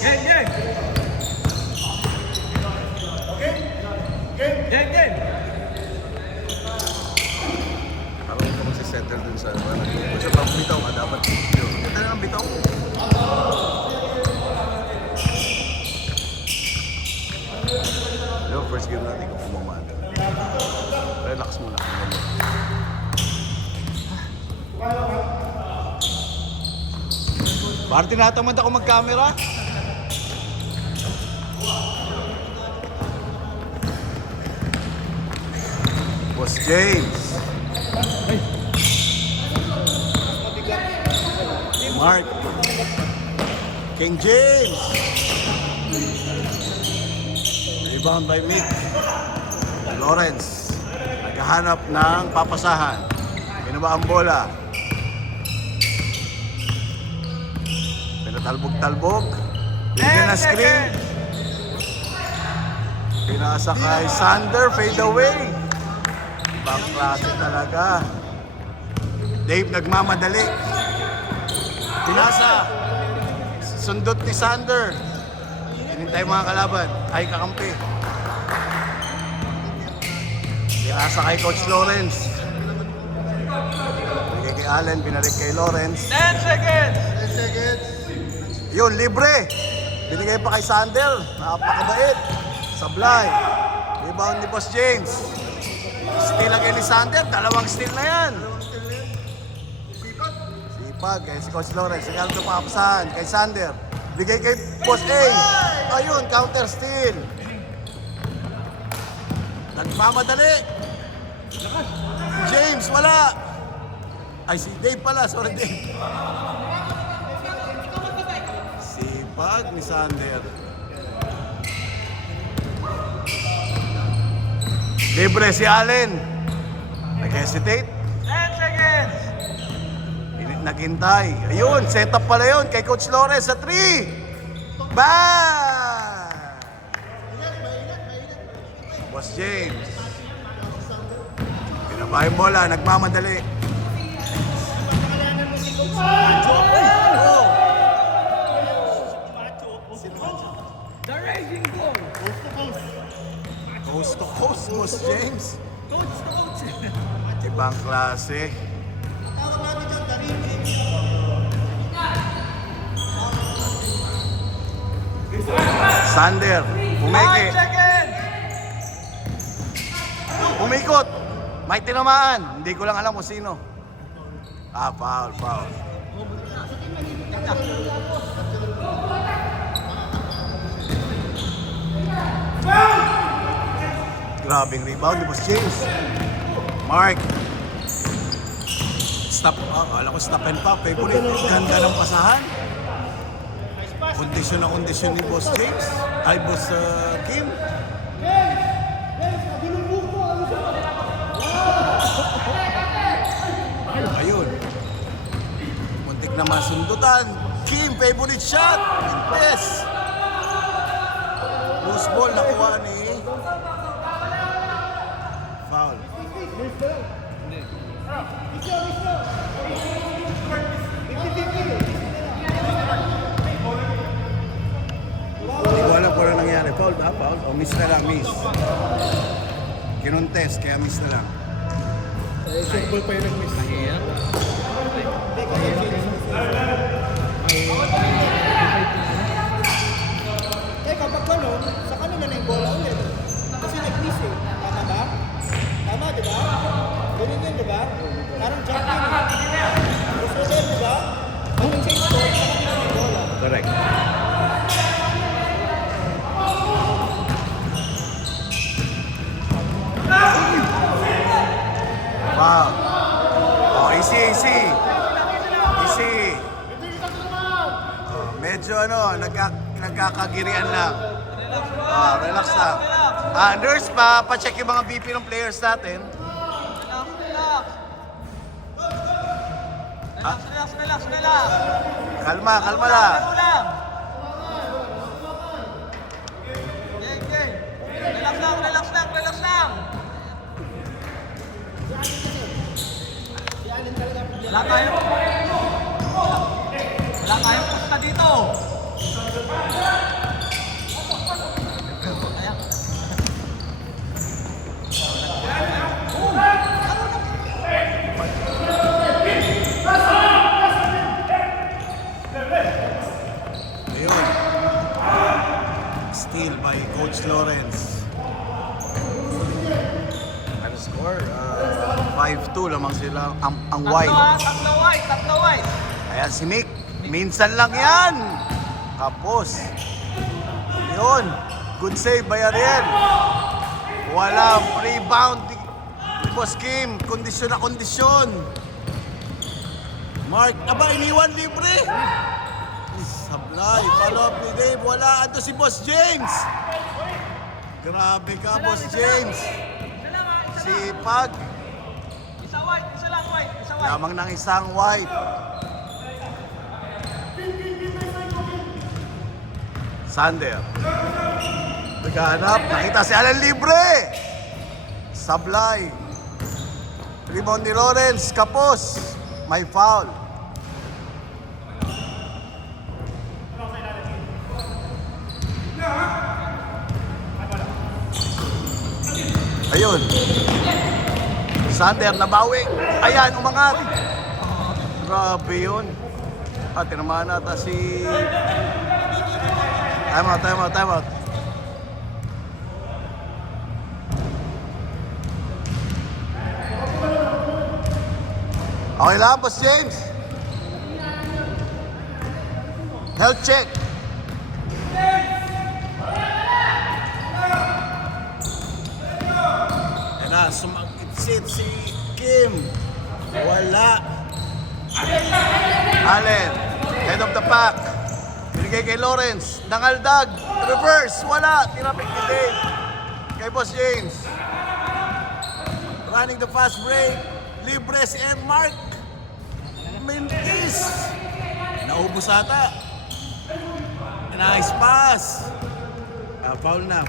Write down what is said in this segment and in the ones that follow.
Game, game. Okay? Game, game. Parang ka magsisettle dun sa ano. Kung siya pang bitaw ka, dapat yun. Ito na ang bitaw mo. Yung first game natin kung kumaman. Relax muna. Parang tinatamad ako mag-camera. Boss James. Mark. King James. Rebound by Mick. Lawrence. Naghahanap ng papasahan. Pinaba ang bola. Pinatalbog-talbog. Binigyan na screen. Pinasa kay Sander. Fade away. Ibang klase talaga. Dave nagmamadali. Pinasa. Sundot ni Sander. Hinintay mga kalaban. Ay kakampi. Pinasa kay Coach Lawrence. Binigay kay Allen. Binalik kay Lawrence. 10 seconds. 10 seconds. Yun, libre. Binigay pa kay Sander. Napakabait. Sablay. Rebound ni Boss James. Steal again ni Sander. Dalawang steal na yan. Sipag. Kaya si Coach Lawrence. Sigal ito papasahan kay Sander. Bigay kay Boss A. Ayun, counter steal. Nagmamadali. James, wala. Ay, si Dave pala. Sorry, Dave. Sipag ni Sander. Libre si Allen. Nag-hesitate. 10 seconds. Naghintay. Ayun, setup pala yun kay Coach Lawrence sa 3. Bang! Boss James. Pinaba yung bola, nagmamadali. The Raging Bull. Coast to coast, Boss James. Coach to coach. Ibang klase. Sander, 5 pumeke. seconds. Umikot. May tinamaan. Hindi ko lang alam kung sino. Foul, foul. Grabing rebound ni Boss James. Mark. Stop. Alam ko stop and pop. Favorite. Ganda ng pasahan. Kondisyon na kondisyon ni Boss James. Ay, Boss Kim. Ayun. Muntik na masundutan. Kim, favorite shot. Yes. Loose ball nakuha ni foul. Hindi ko alam kung ano nangyari. Foul ba? Foul? O miss na lang, miss. Kinontes, kaya miss na lang. Football pa yung nag-miss. Eh, kapag gano'n, sa kanila na yung bola ulit. Kasi nag-miss eh. Tama ba? Tama, di ba? Ganun yun, di ba? Parang jump in eh. Gusto din, di ba? Pag nag-change ko, sa kanila na yung bola. Correct. Wow. Oh, easy, easy. Easy. Oh, medyo nagkakagirian lang. Oh, relax lang. Nurse, pa-check yung mga BP ng players natin. Relax. Kalma, kalma lang. Okay. Relax lang. Wala tayong pusta dito. steal by Coach Lawrence. Ano score? 5-2 lamang sila ang white. Tatlo white, tatlo white. Ayan si Mick. Minsan lang yan. Kapos. Yun. Good save by Ariel. Walang rebound. Boss Kim. Kondisyon na kondisyon. Mark. Aba, iniwan libre. Sablay. Follow up ni Dave. Wala. Ito si Boss James. Grabe ka, Boss James. Isa lang ha, isa lang. Sipag. Isa white, isa lang white, isa white. Lamang ng isang white. Sander. Naghahanap. Nakita si Alan libre. Sablay. Rebound ni Lawrence. Kapos. May foul. Ayun. Sander nabawi. Ayan, umangat. Grabe yun. At tinamaan nata si... Time out. Okay lang, Boss James. Health check. Yan na, sumagitsit si Kim. Wala. Allen, head of the pack. Binigay kay Lawrence. Nangaldag. Reverse. Wala. Tinapik ni Dave. Kay Boss James. Running the fast break. Libre si M. Mark. Mentis. Naubos ata. Nice pass. Foul na.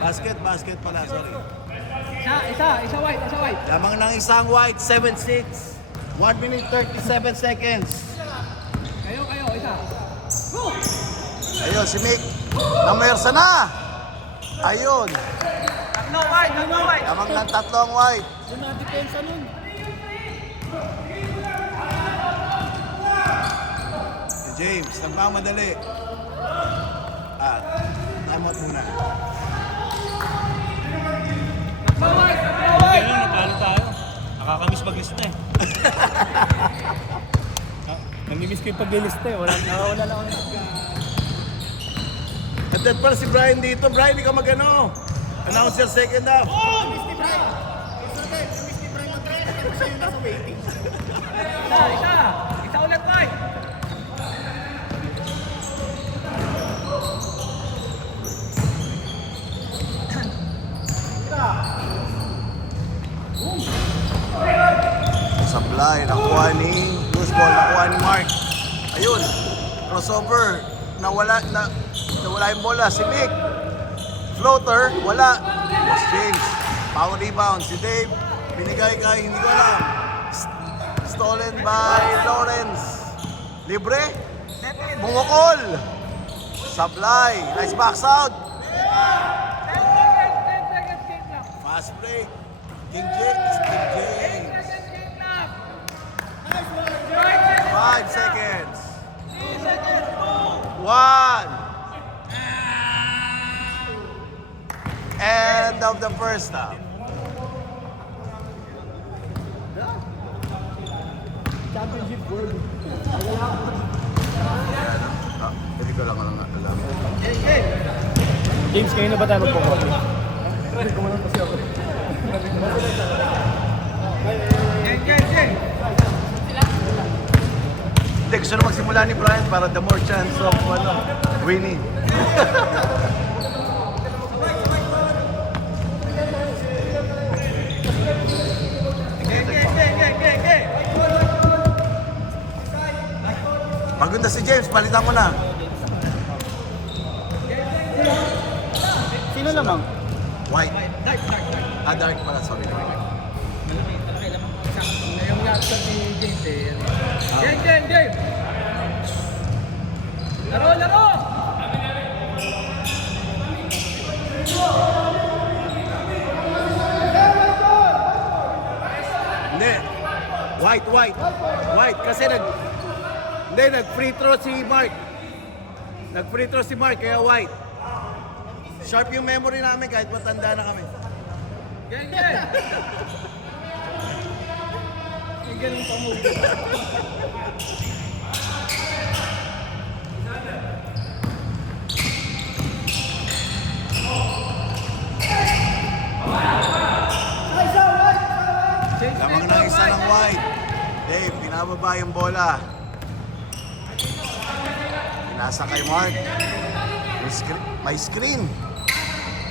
Basket pala. Sorry. Isa white. Lamang ng isang white. 7-6. 1 minute 37 seconds. Kayo, isa. Go! Ayun, si Mick. Namayarsa na. Ayun. Tatlo white. Lamang ng tatlong white. Yun na depensa nun. Si James, nagmamadali. Tama muna. Tatlo white. Kailan natalo tayo? Nakakamiss maglista eh. Namimiss ko yung paglilista eh. Wala lang ako. At that pala si Brian dito. Brian, ikaw magano. Announce your second half. Namiss ni Brian. Namiss ni Brian mag-try. Kasi yung nasa waiting. Isa ulit white. Sablay, nakuha ni loose ball, nakuha ni Mark. Ayun, crossover. Nawala yung bola. Si Mick. Floater, wala. Boss James. Power rebound. Si Dave. Binigay kay, hindi ko alam. Stolen by Lawrence. Libre. Bungokol. Sablay. Nice box out. 10 seconds game clock. Fast break. King James. 5 seconds. 3 seconds. 1. End of the first half. Championship world. Hindi ko lang alam. James, kayo na ba tayo magpumoto? Game. Hindi, gusto na magsimula ni Brian para the more chance of winning. Game. Pagod na si James, palitan mo na. Sino lamang? White. Dark. Dark pala, sorry. Ngayong laptop ni James eh. Game. Laro! Hindi. White. Kasi nag-free throw si Mark. Nag-free throw si Mark, kaya white. Sharp yung memory namin kahit matanda na kami. Gang, gang! Yung ganun pa mo. Change Lamang tempo, ng isa ng Mike. wide. Dave, pinababa yung bola. Pinasa kay Mark. May screen.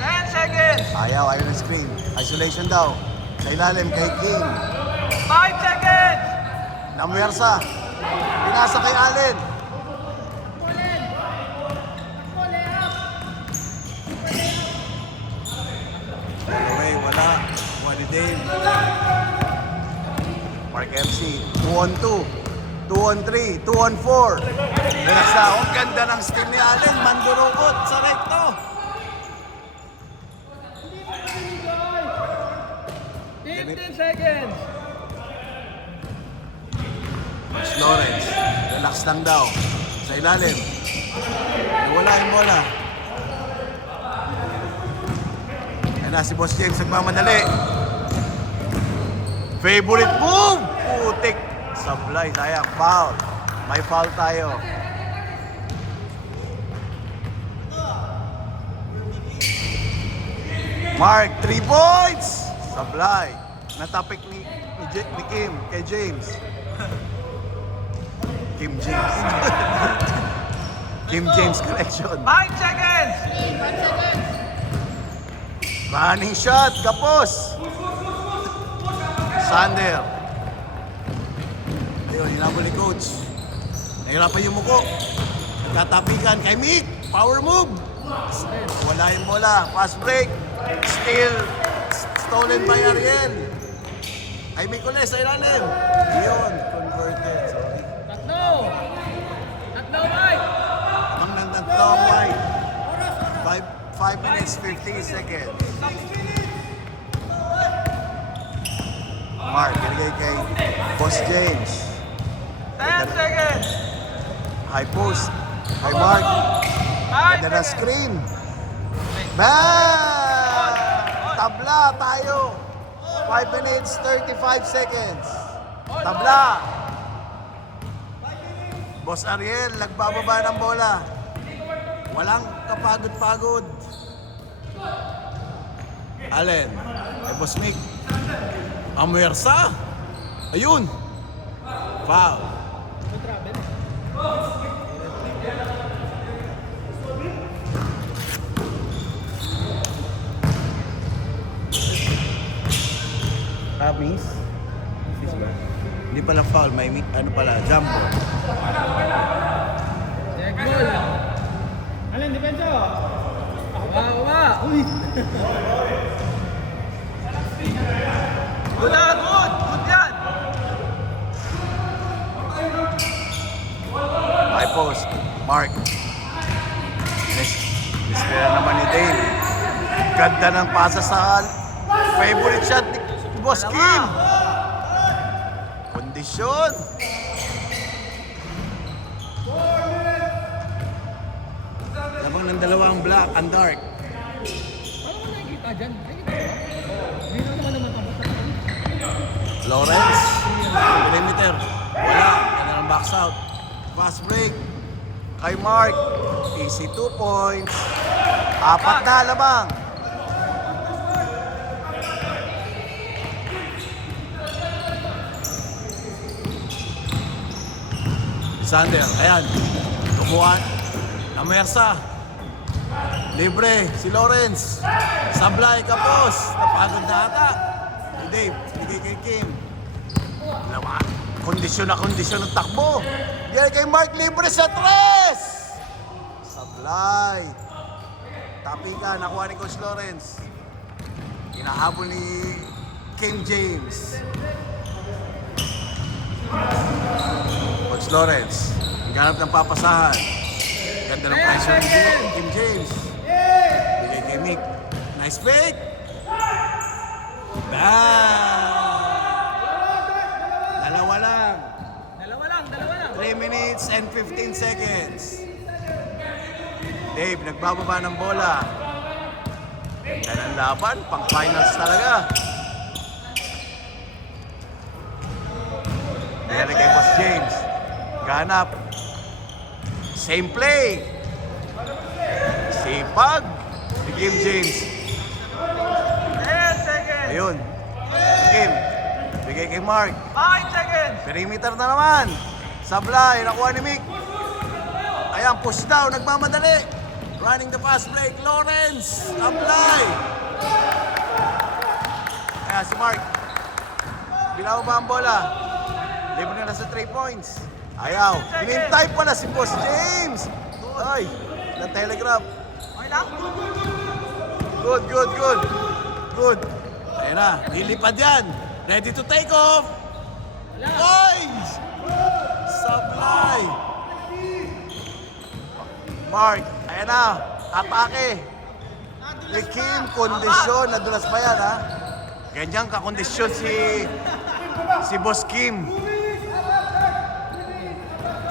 10 seconds! Ayaw ng screen. Isolation daw. Sa ilalim kay King. 5 seconds! Namuwersa. Pinasa kay Allen. Okay, wala. Wala Dave. Mark MC. 2 on 2. 2 on 3. 2 on 4. Relax na. Ang ganda ng steal ni Allen. Mandurukot sa recto. 15 seconds! Coach Lawrence. Relax lang daw. Sa ilalim. Wala yung bola. Yan na si Boss James nagmamadali. Favorite move! Putik! Sablay, sayang. Foul. May foul tayo. Mark, 3 points! Sablay. Natapik ni Kim kay James. Kim James. Kim James collection. 5 seconds! Running shot, kapos. Sander. Ayun, hinabol ni coach. Nahirapan yung muko. Nagkatapikan kay Mick. Power move. Wala yung bola. Pass break. Steal. Stolen by Ariel. Ay Mick ulit sa ilalim. Yun, converted. Sorry. Tatlo! Tatlo, Mike! Ang nandang white. 5 minutes, 50 seconds. Mark, binigay kay Boss James. 10 seconds! High post. Kay Mark. 5 Ganda na seconds! screen. Bang! Tabla tayo. 5 minutes, 35 seconds. Tabla. Boss Ariel, nagbababa ng bola. Walang kapagod-pagod. Allen. Kay Boss Mick. Amuersa. Ayun. Foul. Miss? Miss ba? Hindi pala foul, may ano pala, jumbo. Check ball! Alin, depensa. Wawa! Uy! Good! Good yan! High post. Mark. Mispera naman ni Dave. Ganda ng pasa sa favorite shot ni Boss Kim. Kondisyon. Lamang ng dalawang black and dark. Paano mo nakikita dyan? Nakikita ba? Hindi na naman ang Lawrence. Perimeter. Wala. Yan ang box out. Fast break. Kay Mark. Easy 2 points. 4 na lamang. Sander, ayan. Kumuha. Namersa. Libre. Si Lawrence. Sablay, kapos. Napagod na ata. Si Dave. Bigay kay Kim. Dalawa. Kondisyon ng takbo. Bigay kay Mark. Libre sa 3. Sablay. Tapika. Nakuha ni Coach Lawrence. Hinahabol ni Kim James. Coach Lawrence, naghanap ng papasahan. Ganda ng pressure ni Kim James. Bigay kay Mick. Nice fake. Dalawa lang. 3 minutes and 15 seconds. Dave, nagbababa ng bola. Ganda ng laban, pang finals talaga. Binalik kay Boss James. Ganap. Same play. Sipag ni Kim James. 10 seconds. Ayun. Si Kim. Bigay kay Mark. 5 seconds. Perimeter na naman. Sablay. Nakuha ni Mick. Ayan, push down. Nagmamadali. Running the fast break. Lawrence. Sablay. Ayan, si Mark. Bilaw ba ang bola? Libre na sa 3 points. Ayaw. Hinintay pa na si Boss James. Ay, na-telegraph. Okay lang? Good, good, good. Good. Ayan na, lilipad yan. Ready to take off. Boys! Sablay. Mark, ayan na. Atake. Ni Kim, kondisyon. Nadulas pa yan, ha? Ganyan kakondisyon si Boss Kim.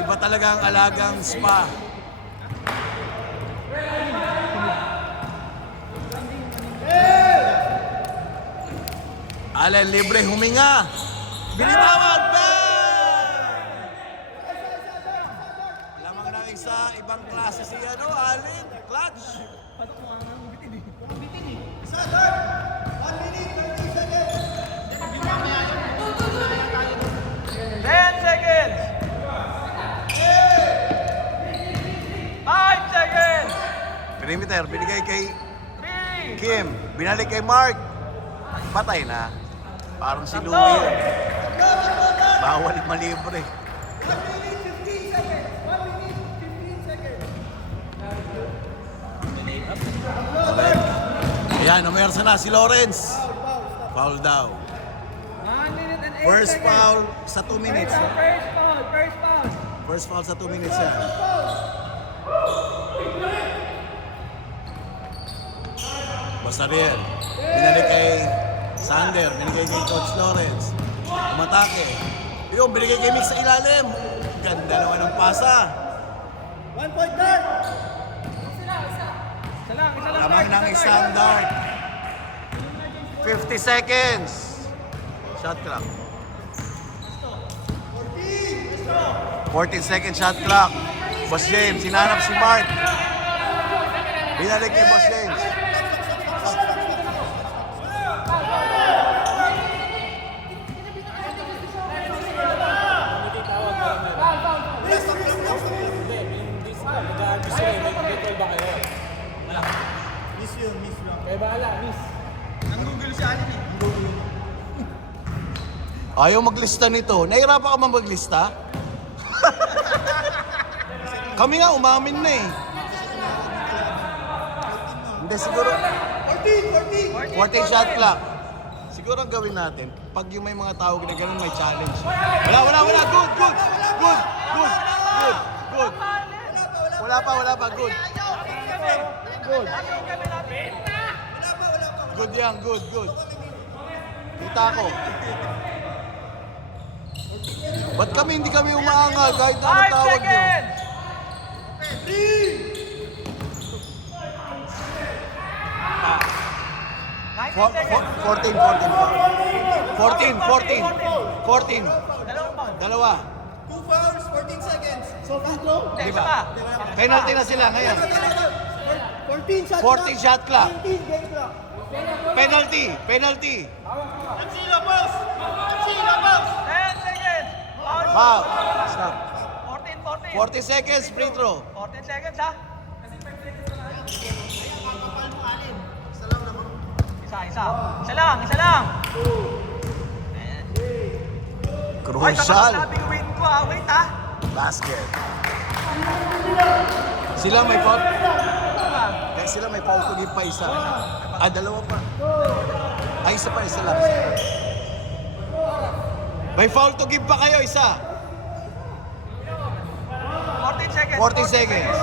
Iba talaga ang alagang spa. Allen, libre huminga. Binitawan, bang! Lamang ng isa, ibang klase si Allen. Clutch. Patok mo ang bitin eh. Bitin eh. 10 seconds. 5 seconds. Perimeter, binigay kay 3. Kim. Binalik kay Mark. Patay na. Parang si Louie yun. Bawal malibre. 15 seconds. 1 minute, 15 seconds. Ayan, umersa na si Lawrence. Foul daw. 1 minute and 8 First seconds. foul sa 2 minutes. First foul. First foul. First foul sa 2 minutes yan. Basta rin. Binalik kay Sander. Binigay kay Coach Lawrence. Umatake. Yung binigay kay Mick sa ilalim. Ganda naman ng pasa. 1 point guard. Isa lang. Lamang ng isang dart. 50 seconds. Shot clock. 14 seconds shot clock. Boss James, hinanap si Mark. Binalik kay Boss James. Miss yun, miss lang. Kaya bahala, miss. Nanggugil si Allen eh. Ayaw maglista nito. Nahirapan ka man maglista? Kami nga, umamin na eh. Hindi, siguro 14, 14 shot clock. Siguro ang gawin natin, pag yung may mga tao na ganun, may challenge. Wala. Good. Wala pa. Good. Good yan, good. Kita ko. Ba't hindi kami umaangal kahit na 5 tawag nyo? seconds. 14. Dalawa. 2 fouls, 14 seconds. So, tatlo. Di ba? Penalty na sila ngayon. 14 shot 14 shot clock. 19 game clock. Penalty. 10 seconds. Foul. Stop. 14. 40 seconds, free throw. 14 seconds ha. Isa lang. Ay, Crucial. sabing win ko ha. Wait ha. Basket. Sila may foul. Sila may foul to give pa isa. Dalawa pa. Isa lang. May foul to give pa kayo, isa. 14 seconds. 40 seconds.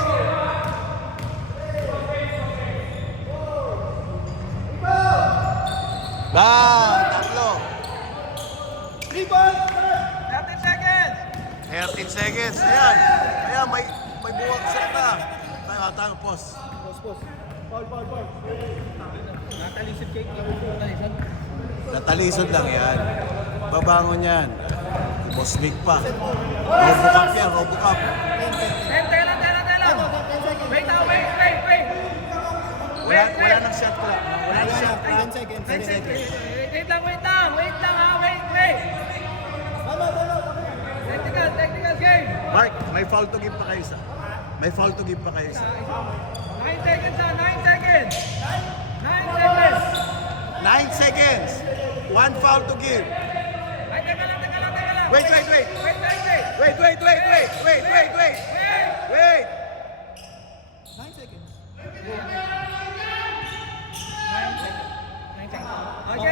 Tatlo. 3 points. 13 seconds. 13 seconds. Ayan, may buwag sa ita. Tayo, pause. Pause. Natalisod kay Kim. Natalisod. Natalisod lang yan. Babangon yan. Si Boss Vic pa. Robocop yan, Robocop. Tela. Wait now, wait. Wala nang shot ko lang. Wala nang shot. 10 seconds. 10 seconds. Wait lang ha, wait. Technical game. Mark, may foul to give pa kayo isa. May foul to give pa kayo isa. 9 seconds ha, 9 seconds. 9 seconds. One foul to give. Ay, teka lang. Wait. Wait. 9 seconds.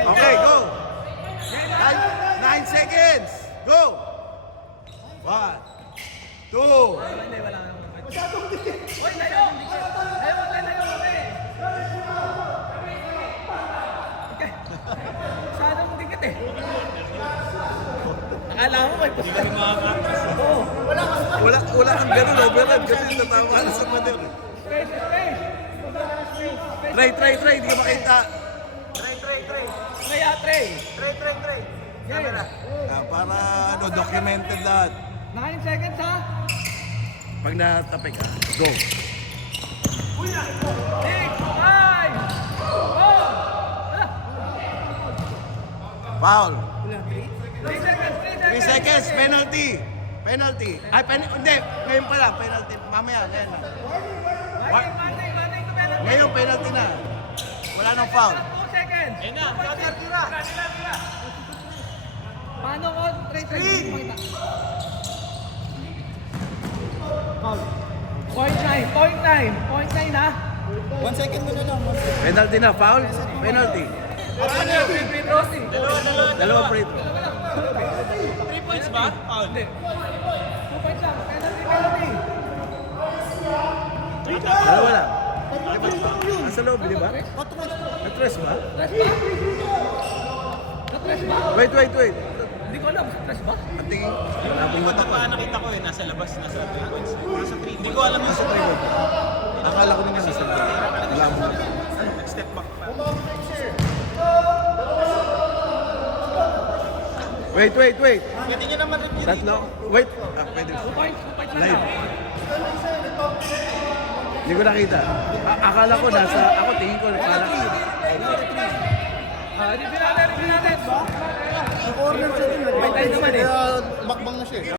Okay, go. 9 seconds. Go. 1, 2. Hindi, wala na. Uy, layo! Masyadong dikit eh. Akala mo may pusta. Wala kang ganun, overrun kasi natama na sa pader. Space. Try, hindi ka makita. Kaya, Trey. Camera. Para documented lahat. 9 seconds ha. Pag natapik ka, go. 6, 5, 4. Foul. 3 seconds. 3 seconds, penalty. Ay, hindi. Ngayon pa lang, penalty. Mamaya, ngayon na. Mating to penalty. Ngayon, penalty na. Wala nang foul. 2 seconds. Ayun na. Paano ko? 3. Point nine ha. 1 second mo na lang. 1 second. Penalty na, foul. Penalty. Free throw. Dalawa free throw. 3 points ba? Foul. 2 points lang. Penalty. Dalawa lang. Ay, ba't ba? Nasa loob, di ba? Nag-tres ba? Natres ba? Wait. Hindi ko alam. Natres ba? Ang tingin, labong mata ko. Nakita ko eh, nasa labas, nasa 3 points. Nasa 3. Hindi ko alam yung sa 3. Akala ko din yung nasa loob. Labong mata. Nag-step back pa. Wait. Pwede nyo naman review dito. Tatlo? Wait. Pwede. 2 points lang. Live. Hindi ko nakita. Akala ko nasa, ako tingin ko, akala ko. Review natin. Corner siya din. May time naman eh. Makbang na siya.